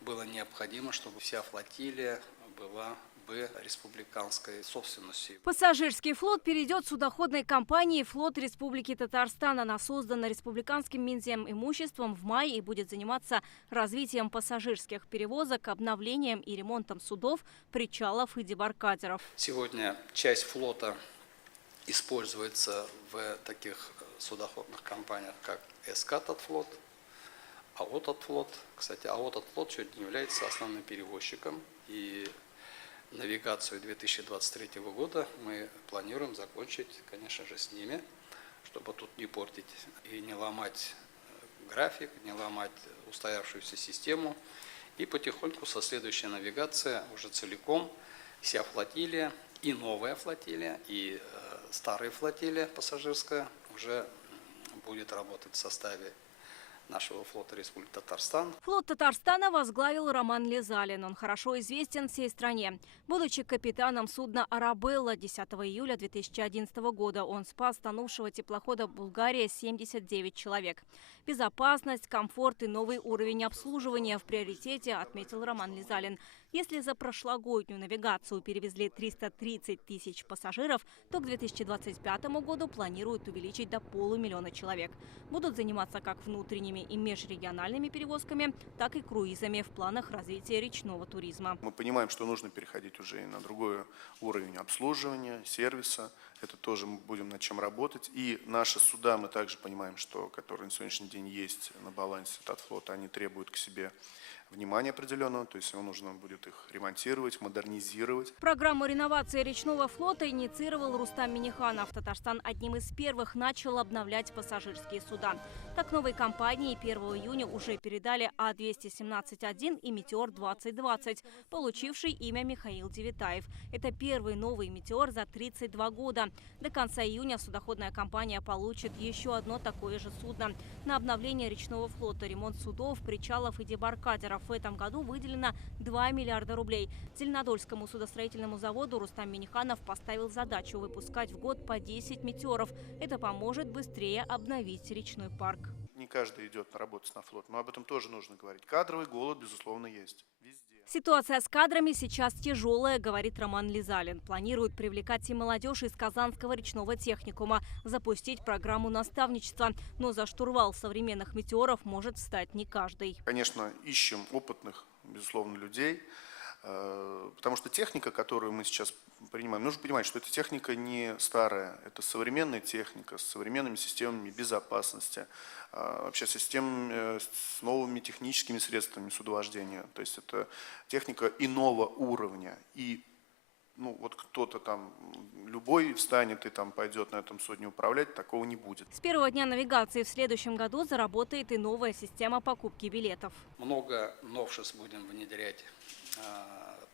было необходимо, чтобы вся флотилия была республиканской собственности. Пассажирский флот перейдет судоходной компании «Флот Республики Татарстан». Она создана Республиканским Минземимуществом в мае и будет заниматься развитием пассажирских перевозок, обновлением и ремонтом судов, причалов и дебаркадеров. Сегодня часть флота используется в таких судоходных компаниях, как СК «Татфлот», АО «Татфлот». Кстати, АО «Татфлот» сегодня является основным перевозчиком, и навигацию 2023 года мы планируем закончить, конечно же, с ними, чтобы тут не портить и не ломать график, не ломать устоявшуюся систему. И потихоньку со следующей навигацией уже целиком вся флотилия, и новая флотилия, и старая флотилия пассажирская уже будет работать в составе нашего флота Республики Татарстан. Флот Татарстана возглавил Роман Лизалин. Он хорошо известен всей стране. Будучи капитаном судна «Арабелла» 10 июля 2011 года, он спас тонувшего теплохода «Булгария» 79 человек. Безопасность, комфорт и новый уровень обслуживания в приоритете, отметил Роман Лизалин. Если за прошлогоднюю навигацию перевезли 330 тысяч пассажиров, то к 2025 году планируют увеличить до 500 000 человек. Будут заниматься как внутренними и межрегиональными перевозками, так и круизами в планах развития речного туризма. Мы понимаем, что нужно переходить уже и на другой уровень обслуживания, сервиса. Это тоже мы будем над чем работать. И наши суда, мы также понимаем, что которые на сегодняшний день есть на балансе Татфлота, они требуют к себе внимания определенного, то есть нужно будет их ремонтировать, модернизировать. Программу реновации речного флота инициировал Рустам Минниханов. Татарстан одним из первых начал обновлять пассажирские суда. Так, новой компании 1 июня уже передали А-217-1 и «Метеор-2020», получивший имя Михаил Девитаев. Это первый новый «Метеор» за 32 года. До конца июня судоходная компания получит еще одно такое же судно. На обновление речного флота, ремонт судов, причалов и дебаркадеров в этом году выделено 2 миллиарда рублей. Зеленодольскому судостроительному заводу Рустам Минниханов поставил задачу выпускать в год по 10 «Метеоров». Это поможет быстрее обновить речной парк. Не каждый идет работать на флот, но об этом тоже нужно говорить. Кадровый голод, безусловно, есть везде. Ситуация с кадрами сейчас тяжелая, говорит Роман Лизалин. Планирует привлекать и молодежь из Казанского речного техникума, запустить программу наставничества. Но за штурвал современных «Метеоров» может встать не каждый. Конечно, ищем опытных, безусловно, людей, потому что техника, которую мы сейчас принимаем, нужно понимать, что эта техника не старая, это современная техника с современными системами безопасности, вообще системами с новыми техническими средствами судовождения. То есть это техника иного уровня. И вот кто-то там, любой встанет и там пойдет на этом судне управлять, такого не будет. С первого дня навигации в следующем году заработает и новая система покупки билетов. Много новшеств будем внедрять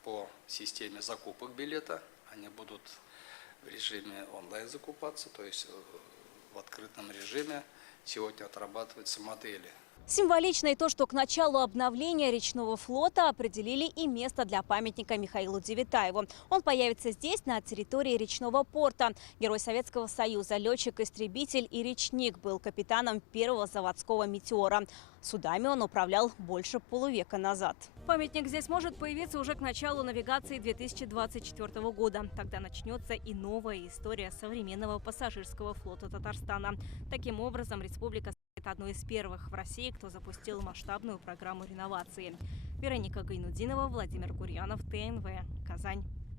по системе закупок билета. Они будут в режиме онлайн закупаться, то есть в открытом режиме. Сегодня отрабатываются модели. Символично и то, что к началу обновления речного флота определили и место для памятника Михаилу Девитаеву. Он появится здесь, на территории речного порта. Герой Советского Союза, летчик-истребитель и речник, был капитаном первого заводского «Метеора». Судами он управлял больше полувека назад. Памятник здесь может появиться уже к началу навигации 2024 года. Тогда начнется и новая история современного пассажирского флота Татарстана. Таким образом, республика одной из первых в России, кто запустил масштабную программу реновации. Вероника Гайнудинова, Владимир Гурьянов, ТНВ, Казань.